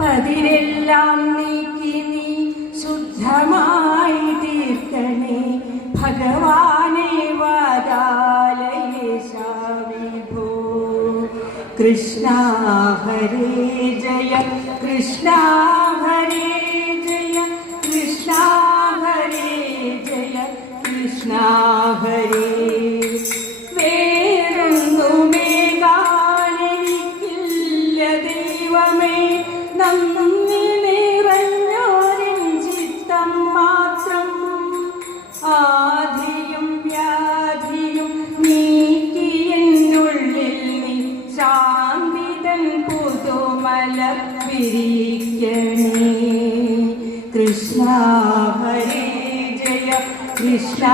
പതിരെല്ലാം നീക്കി നീ ശുദ്ധമായി തീർക്കണേ. ഭഗവാനെ വാതാലയേശാവിഭോ കൃഷ്ണ ഹരേ ജയ. കൃഷ്ണ ഹരേ കൃഷ്ണ ഹരേ ജയ കൃഷ്ണ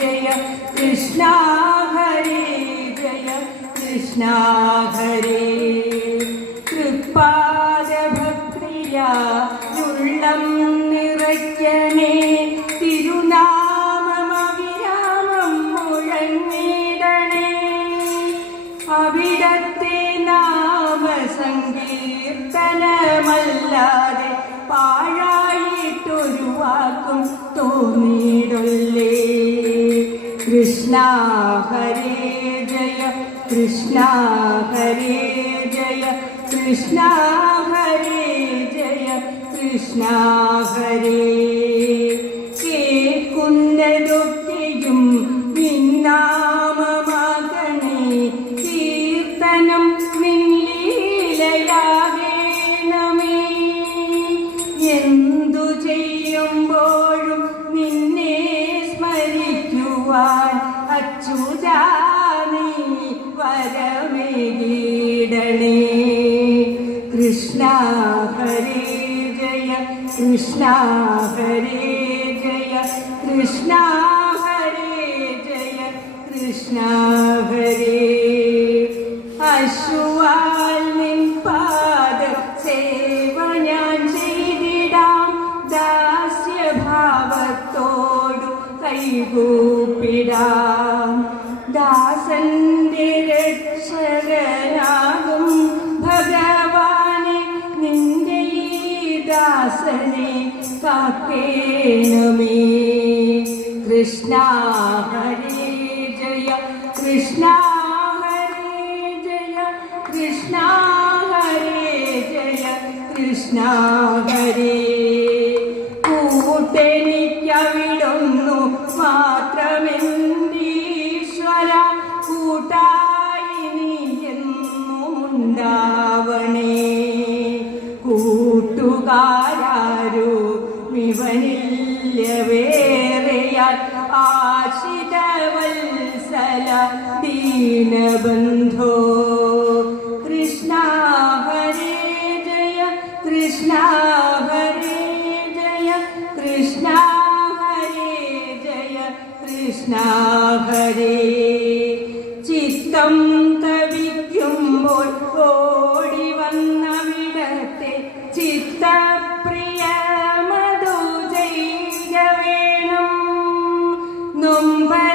ജയ കൃഷ്ണ ജയ കൃഷ്ണ ഹരേ. തൃപ്പാദഭക്തിയുള്ളം നിറയ്ക്കണേ. വാക്കും തോന്നിയിടല്ലേ കൃഷ്ണ ഹരേ ജയ കൃഷ്ണ ഹരേ ജയ കൃഷ്ണ ഹരേ ജയ കൃഷ്ണ ഹരേ. സ്മരിക്കുവാൻ അച്യുതാ നീ വരമേകിടണേ കൃഷ്ണ ഹരേ ജയ കൃഷ്ണ ഹരേ ജയ കൃഷ്ണ ഹരേ ജയ കൃഷ്ണ ഹരേ. അശുവാൽ നിൻ പാദ സേവ ഞാൻ ചെയ്തിടാം. ദാസ്യഭാവത്തോടു കൈകൂപ്പിടാം. കാക്കേണമേ കൃഷ്ണ ഹരേ ജയ കൃഷ്ണ ഹരേ ജയ കൃഷ്ണ ഹരേ ജയ കൃഷ്ണ ഹരേ കൂട്ടെനിക്കവിടുന്നു വിവനില്ല വേറെയാൽ ആശിത വത്സല ദീനബന്ധോ കൃഷ്ണ ഹരേ ജയ കൃഷ്ണ ഹരേ ജയ കൃഷ്ണ ഹരേ ജയ കൃഷ്ണ ഹരേ ചിത്തം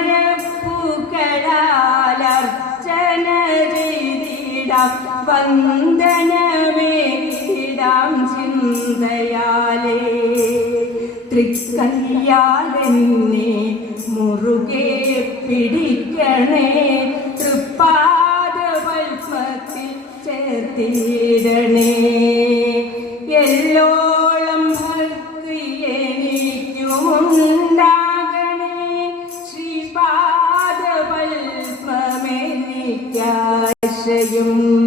നൊമ്പരപ്പൂക്കളാലർച്ചന ചെയ്തിടാം. വന്ദനമേടാം ചിന്തയാലേ. തൃക്കയ്യാലെന്നെ മുറുകെ പിടിക്കണേ. തൃപ്പാദ പത്മത്തിൽ ചേർത്തിടണേ.